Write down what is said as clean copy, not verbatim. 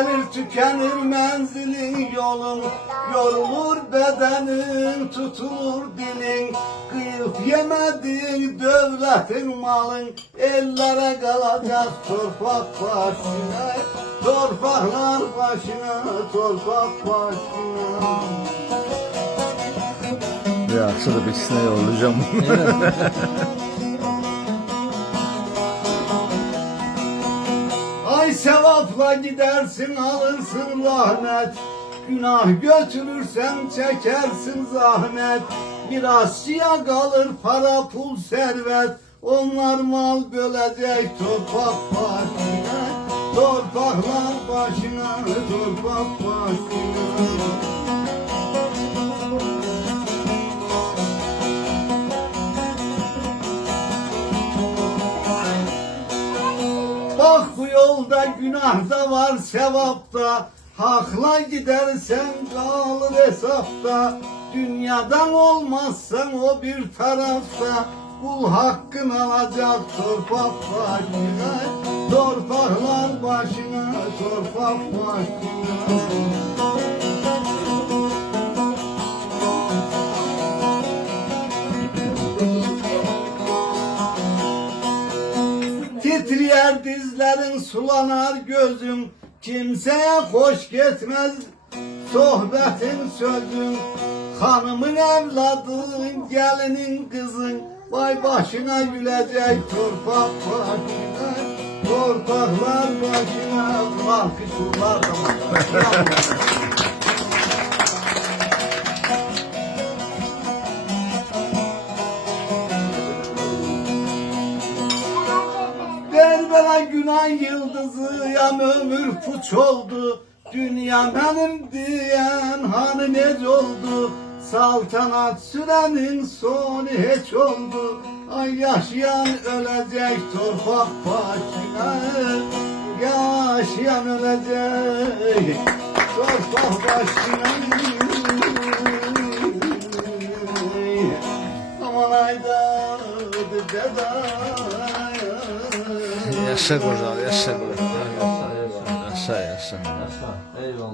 Gelir tükenir menzilin yolun, yorulur bedenin, tutulur dilin. Kıyıp yemediğin devletin malın, ellere kalacak torpak başına. Torpaklar başına, torpak başına. Ya akşada birisine yollayacağım. Ay sevapla gidersin alırsın rahmet, günah götürürsen çekersin zahmet. Mirasçıya kalır para pul servet, onlar mal bölecek torpak başına. Torpaklar başına, torpak başına. Bak bu yolda günah da var sevap da, hakla gidersen kalır hesapta. Dünyadan olmazsan o bir tarafta, kul hakkını alacak torpak başına. Torpaklar başına, torpak başına. Titreyer dizlerin, sulanar gözün, kimseye hoş gitmez sohbetin sözün. Hanımın evladın, gelinin kızın, vay başına gülecek torpak başına. Torpaklar başına, alkışlar. Bana günah yıldızı yan ömür puç oldu. Dünya benim diyen hani nec oldu. Saltanat sürenin sonu hiç oldu. Ay yaşayan ölecek torpak başına. Yaşayan ölecek torpak başına. Aman ayda deda. Yaşa Gozal, yaşa Gozal. Yaşa, yaşa. Eyvallah.